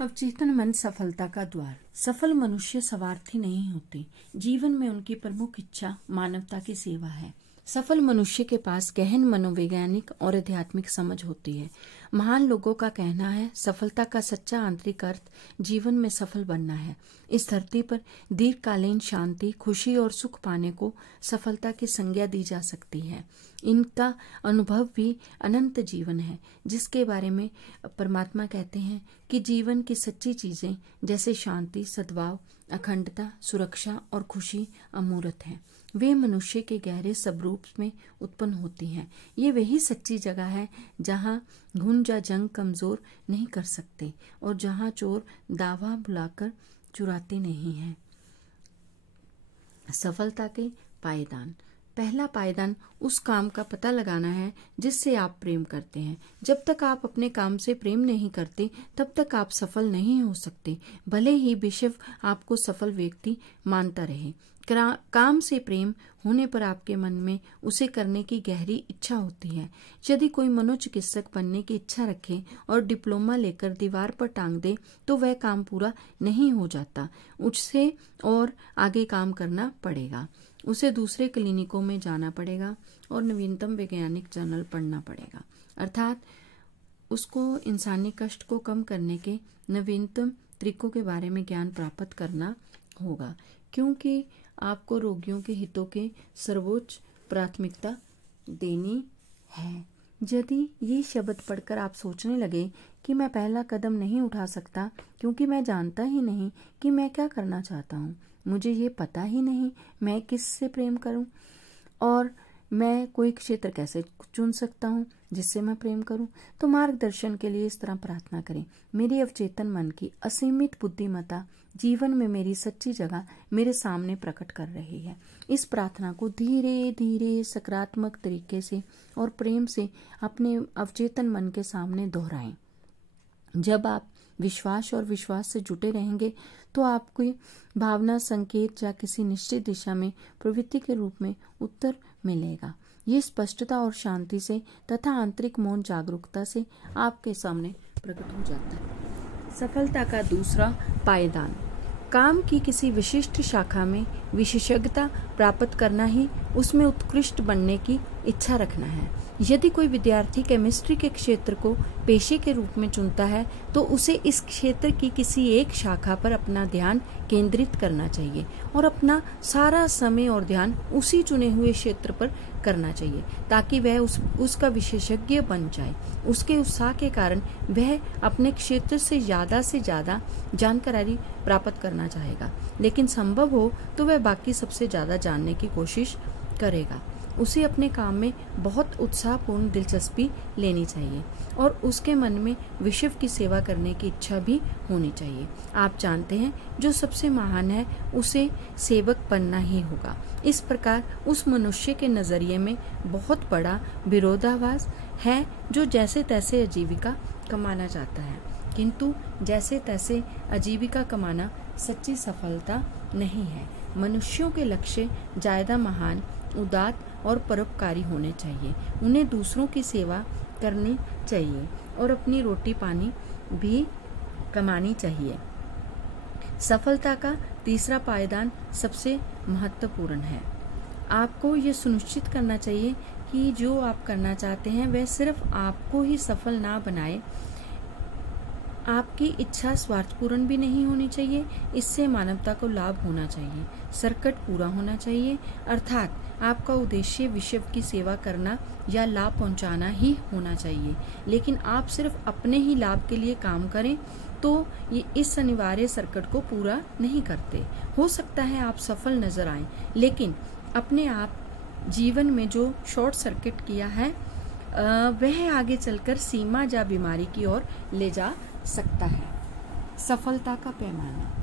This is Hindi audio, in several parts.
अवचेतन मन सफलता का द्वार। सफल मनुष्य स्वार्थी नहीं होते। जीवन में उनकी प्रमुख इच्छा मानवता की सेवा है। सफल मनुष्य के पास गहन मनोवैज्ञानिक और आध्यात्मिक समझ होती है। महान लोगों का कहना है, सफलता का सच्चा आंतरिक अर्थ जीवन में सफल बनना है। इस धरती पर दीर्घकालीन शांति, खुशी और सुख पाने को सफलता की संज्ञा दी जा सकती है। इनका अनुभव भी अनंत जीवन है, जिसके बारे में परमात्मा कहते हैं कि जीवन की सच्ची चीजें जैसे शांति, सद्भाव, अखंडता, सुरक्षा और खुशी अमूर्त हैं। वे मनुष्य के गहरे स्वरूप में उत्पन्न होती हैं। ये वही सच्ची जगह है जहाँ घुन या जंग कमजोर नहीं कर सकते और जहाँ चोर दावा बुलाकर चुराते नहीं हैं। सफलता के पायदान। पहला पायदान उस काम का पता लगाना है जिससे आप प्रेम करते हैं। जब तक आप अपने काम से प्रेम नहीं करते तब तक आप सफल नहीं हो सकते, भले ही विश्व आपको सफल व्यक्ति मानता रहे। काम से प्रेम होने पर आपके मन में उसे करने की गहरी इच्छा होती है। यदि कोई मनोचिकित्सक बनने की इच्छा रखे और डिप्लोमा लेकर दीवार पर टांग दे तो वह काम पूरा नहीं हो जाता। उससे और आगे काम करना पड़ेगा। उसे दूसरे क्लिनिकों में जाना पड़ेगा और नवीनतम वैज्ञानिक जर्नल पढ़ना पड़ेगा, अर्थात उसको इंसानी कष्ट को कम करने के नवीनतम तरीकों के बारे में ज्ञान प्राप्त करना होगा, क्योंकि आपको रोगियों के हितों के सर्वोच्च प्राथमिकता देनी है। यदि ये शब्द पढ़कर आप सोचने लगे कि मैं पहला कदम नहीं उठा सकता क्योंकि मैं जानता ही नहीं कि मैं क्या करना चाहता हूँ, मुझे ये पता ही नहीं मैं किससे प्रेम करूं और मैं कोई क्षेत्र कैसे चुन सकता हूँ जिससे मैं प्रेम करूं, तो मार्गदर्शन के लिए इस तरह प्रार्थना करें। मेरी अवचेतन मन की असीमित बुद्धिमत्ता जीवन में मेरी सच्ची जगह मेरे सामने प्रकट कर रही है। इस प्रार्थना को धीरे धीरे सकारात्मक तरीके से और प्रेम से अपने अवचेतन मन के सामने दोहराएं। जब आप विश्वास और विश्वास से जुटे रहेंगे तो आपकी भावना, संकेत या किसी निश्चित दिशा में प्रवृत्ति के रूप में उत्तर मिलेगा। ये स्पष्टता और शांति से तथा आंतरिक मौन जागरूकता से आपके सामने प्रकट हो जाता है। सफलता का दूसरा पायदान। काम की किसी विशिष्ट शाखा में विशेषज्ञता प्राप्त करना ही उसमें उत्कृष्ट बनने की इच्छा रखना है। यदि कोई विद्यार्थी केमिस्ट्री के क्षेत्र को पेशे के रूप में चुनता है तो उसे इस क्षेत्र की किसी एक शाखा पर अपना ध्यान केंद्रित करना चाहिए और अपना सारा समय और ध्यान उसी चुने हुए क्षेत्र पर करना चाहिए ताकि वह उसका विशेषज्ञ बन जाए। उसके उत्साह के कारण वह अपने क्षेत्र से ज्यादा जानकारी प्राप्त करना चाहेगा, लेकिन संभव हो तो वह बाकी सबसे ज्यादा जानने की कोशिश करेगा। उसे अपने काम में बहुत उत्साहपूर्ण दिलचस्पी लेनी चाहिए और उसके मन में विश्व की सेवा करने की इच्छा भी होनी चाहिए। आप जानते हैं, जो सबसे महान है उसे सेवक बनना ही होगा। इस प्रकार उस मनुष्य के नजरिए में बहुत बड़ा विरोधाभास है जो जैसे तैसे आजीविका कमाना चाहता है, किंतु जैसे तैसे आजीविका कमाना सच्ची सफलता नहीं है। मनुष्यों के लक्ष्य ज्यादा महान, उदात्त और परोपकारी होने चाहिए। उन्हें दूसरों की सेवा करनी चाहिए और अपनी रोटी पानी भी कमानी चाहिए। सफलता का तीसरा पायदान सबसे महत्वपूर्ण है। आपको ये सुनिश्चित करना चाहिए कि जो आप करना चाहते हैं वह सिर्फ आपको ही सफल ना बनाए। आपकी इच्छा स्वार्थपूर्ण भी नहीं होनी चाहिए, इससे मानवता को लाभ होना चाहिए, सर्किट पूरा होना चाहिए, अर्थात आपका उद्देश्य विश्व की सेवा करना या लाभ पहुंचाना ही होना चाहिए। लेकिन आप सिर्फ अपने ही लाभ के लिए काम करें तो ये इस अनिवार्य सर्किट को पूरा नहीं करते। हो सकता है आप सफल नजर आए, लेकिन अपने आप जीवन में जो शॉर्ट सर्किट किया है वह आगे चलकर सीमा या बीमारी की ओर ले जा सकता है। सफलता का पैमाना।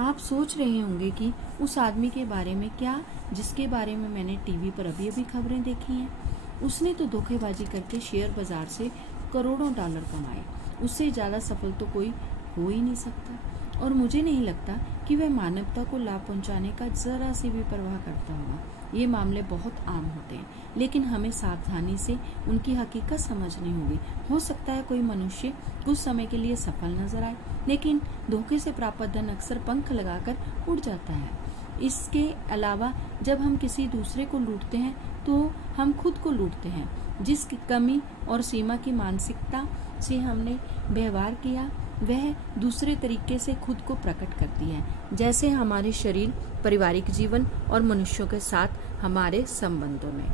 आप सोच रहे होंगे कि उस आदमी के बारे में क्या जिसके बारे में मैंने टीवी पर अभी खबरें देखी हैं। उसने तो धोखेबाजी करके शेयर बाजार से करोड़ों डॉलर कमाए, उससे ज्यादा सफल तो कोई हो ही नहीं सकता। और मुझे नहीं लगता कि वह मानवता को लाभ पहुंचाने का जरा सी भी परवाह करता होगा। ये मामले बहुत आम होते हैं, लेकिन हमें सावधानी से उनकी हकीकत समझनी होगी। हो सकता है कोई मनुष्य कुछ समय के लिए सफल नजर आए, लेकिन धोखे से प्राप्त धन अक्सर पंख लगाकर उड़ जाता है। इसके अलावा जब हम किसी दूसरे को लूटते हैं तो हम खुद को लूटते हैं। जिस कमी और सीमा की मानसिकता से हमने व्यवहार किया वह दूसरे तरीके से खुद को प्रकट करती है, जैसे हमारे शरीर, पारिवारिक जीवन और मनुष्यों के साथ हमारे संबंधों में।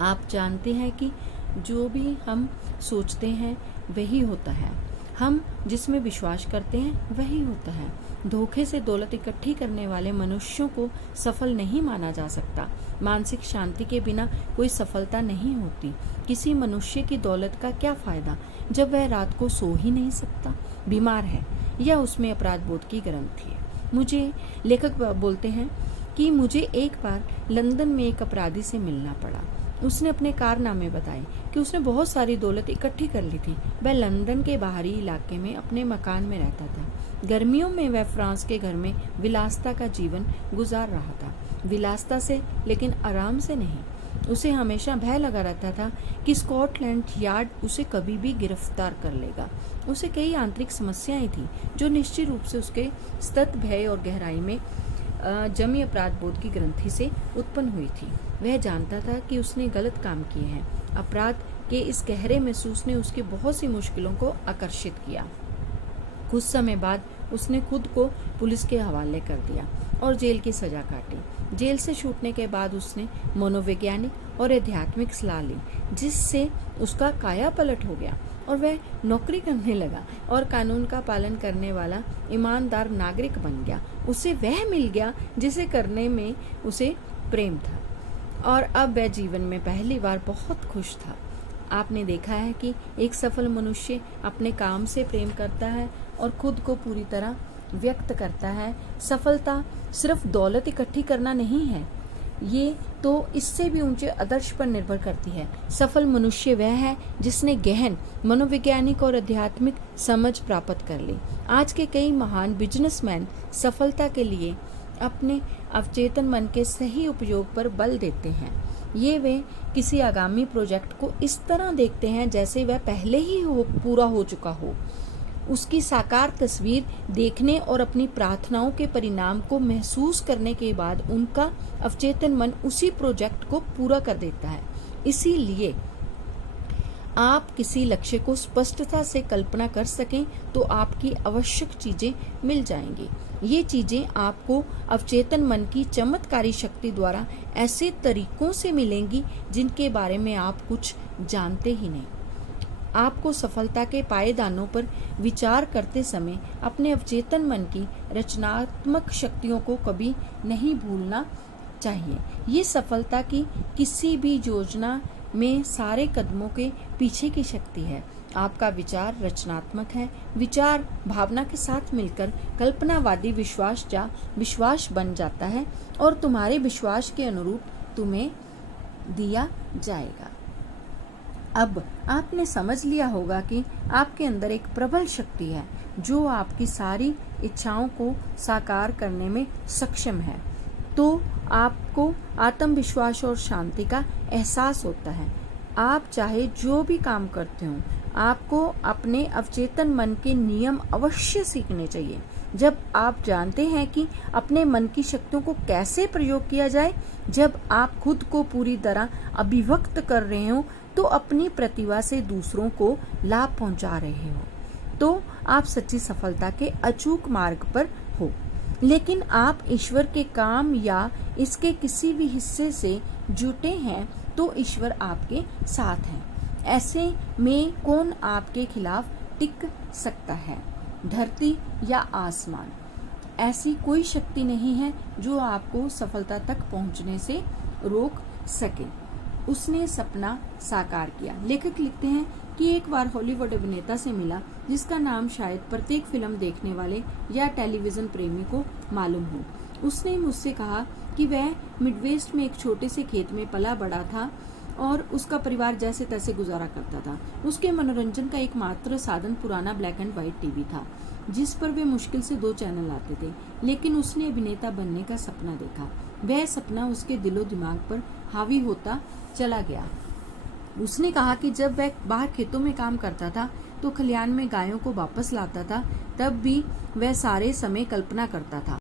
आप जानते हैं कि जो भी हम सोचते हैं वही होता है, हम जिसमें विश्वास करते हैं वही होता है। धोखे से दौलत इकट्ठी करने वाले मनुष्यों को सफल नहीं माना जा सकता। मानसिक शांति के बिना कोई सफलता नहीं होती। किसी मनुष्य की दौलत का क्या फायदा जब वह रात को सो ही नहीं सकता, बीमार है या उसमें अपराध बोध की ग्रंथि है। मुझे लेखक बोलते हैं कि मुझे एक बार लंदन में एक अपराधी से मिलना पड़ा। उसने अपने कारनामे बताए कि उसने बहुत सारी दौलत इकट्ठी कर ली थी। वह लंदन के बाहरी इलाके में अपने मकान में रहता था। गर्मियों में वह फ्रांस के घर में विलासिता का जीवन गुजार रहा था। विलासिता से, लेकिन आराम से नहीं। उसे हमेशा भय लगा रहता था कि स्कॉटलैंड यार्ड उसे कभी भी गिरफ्तार कर लेगा। उसे कई आंतरिक समस्याएं थी जो निश्चित रूप से उसके सतत भय और गहराई में जमी अपराध बोध की ग्रंथि से उत्पन्न हुई थी। वह जानता था कि उसने गलत काम किए हैं। अपराध के इस गहरे महसूस ने उसकी बहुत सी मुश्किलों को आकर्षित किया। कुछ समय बाद उसने खुद को पुलिस के हवाले कर दिया और जेल की सजा काटी। जेल से छूटने के बाद उसने मनोवैज्ञानिक और आध्यात्मिक सलाह ली, जिससे उसका काया पलट हो गया और वह नौकरी करने लगा और कानून का पालन करने वाला ईमानदार नागरिक बन गया। उसे वह मिल गया जिसे करने में उसे प्रेम था और अब वह जीवन में पहली बार बहुत खुश था। आपने देखा है कि एक सफल मनुष्य अपने काम से प्रेम करता है और खुद को पूरी तरह व्यक्त करता है। सफलता सिर्फ दौलत इकट्ठी करना नहीं है, ये तो इससे भी ऊंचे आदर्श पर निर्भर करती है। सफल मनुष्य वह है जिसने गहन मनोवैज्ञानिक और आध्यात्मिक समझ प्राप्त कर ली। आज के कई महान बिजनेसमैन सफलता के लिए अपने अवचेतन मन के सही उपयोग पर बल देते हैं। वे किसी आगामी प्रोजेक्ट को इस तरह देखते हैं जैसे वह पहले ही पूरा हो चुका हो। उसकी साकार तस्वीर देखने और अपनी प्रार्थनाओं के परिणाम को महसूस करने के बाद उनका अवचेतन मन उसी प्रोजेक्ट को पूरा कर देता है। इसीलिए आप किसी लक्ष्य को स्पष्टता से कल्पना कर सकें तो आपकी आवश्यक चीजें मिल जाएंगी। ये चीजें आपको अवचेतन मन की चमत्कारी शक्ति द्वारा ऐसे तरीकों से मिलेंगी जिनके बारे में आप कुछ जानते ही नहीं। आपको सफलता के पायदानों पर विचार करते समय अपने अवचेतन मन की रचनात्मक शक्तियों को कभी नहीं भूलना चाहिए। ये सफलता की किसी भी योजना में सारे कदमों के पीछे की शक्ति है। आपका विचार रचनात्मक है। विचार भावना के साथ मिलकर कल्पनावादी विश्वास बन जाता है और तुम्हारे विश्वास के अनुरूप तुम्हें दिया जाएगा। अब आपने समझ लिया होगा कि आपके अंदर एक प्रबल शक्ति है जो आपकी सारी इच्छाओं को साकार करने में सक्षम है। तो आपको आत्मविश्वास और शांति का एहसास होता है। आप चाहे जो भी काम करते हो, आपको अपने अवचेतन मन के नियम अवश्य सीखने चाहिए। जब आप जानते हैं कि अपने मन की शक्तियों को कैसे प्रयोग किया जाए, जब आप खुद को पूरी तरह अभिव्यक्त कर रहे हो तो अपनी प्रतिभा से दूसरों को लाभ पहुंचा रहे हो, तो आप सच्ची सफलता के अचूक मार्ग पर हो। लेकिन आप ईश्वर के काम या इसके किसी भी हिस्से से जुटे हैं तो ईश्वर आपके साथ हैं। ऐसे में कौन आपके खिलाफ टिक सकता है? धरती या आसमान? ऐसी कोई शक्ति नहीं है जो आपको सफलता तक पहुंचने से रोक सके। उसने सपना साकार किया। लेखक लिखते हैं कि एक बार हॉलीवुड अभिनेता से मिला जिसका नाम शायद प्रत्येक फिल्म देखने वाले या टेलीविजन प्रेमी को मालूम हो। उसने मुझसे कहा कि वह मिडवेस्ट में एक छोटे से खेत में पला बड़ा था और उसका परिवार जैसे तैसे गुजारा करता था। उसके मनोरंजन का एकमात्र साधन पुराना ब्लैक एंड व्हाइट टीवी था जिस पर वे मुश्किल से 2 चैनल आते थे। लेकिन उसने अभिनेता बनने का सपना देखा। वह सपना उसके दिलो दिमाग पर हावी होता चला गया। उसने कहा कि जब वह बाहर खेतों में काम करता था तो खलिहान में गायों को वापस लाता था, तब भी वह सारे समय कल्पना करता था।